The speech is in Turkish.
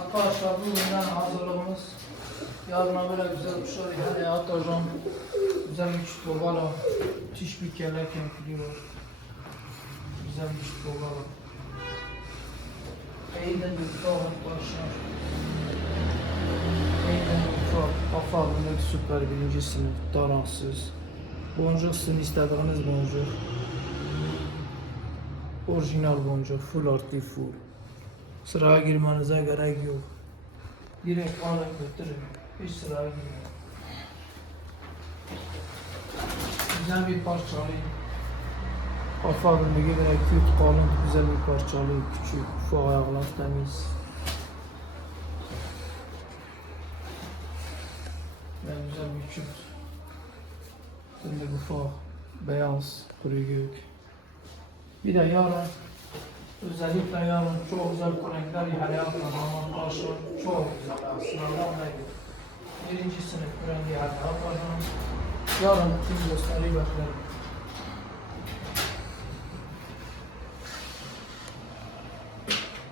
Arkadaşlar bugünden hazırlığımız yarına böyle güzel kuşlar ihaleye atacağım. Güzel bir çift bobala, müthiş bir kelek yapılıyor. Güzel bir çift bobala. Eğden bir ufak arkadaşlar. Eğden bir ufak. Afalındaki süper birinci sınıf, daransız. Boncuk sizin istediğiniz boncuk. Orijinal boncuk, full artı full. Sıraya girmenize gerek yok. Direkt alın götürün. Hiç sıraya girmeyin. Güzel bir parçalı. Kafa bölümü direkt küt kalın, güzel bir parçalı, küçük, ufak ayaklar temiz. Ve güzel bir küt. Şimdi ufak, beyaz, kuru gök. Bir de yarın, özellikle yarın çok güzel renkler ihaleye atacağım arkadaşlar. Çok güzel sınavdan da birinci sınıf rengi ihaleye atacağım. Yarın tüm gösteri beklerim.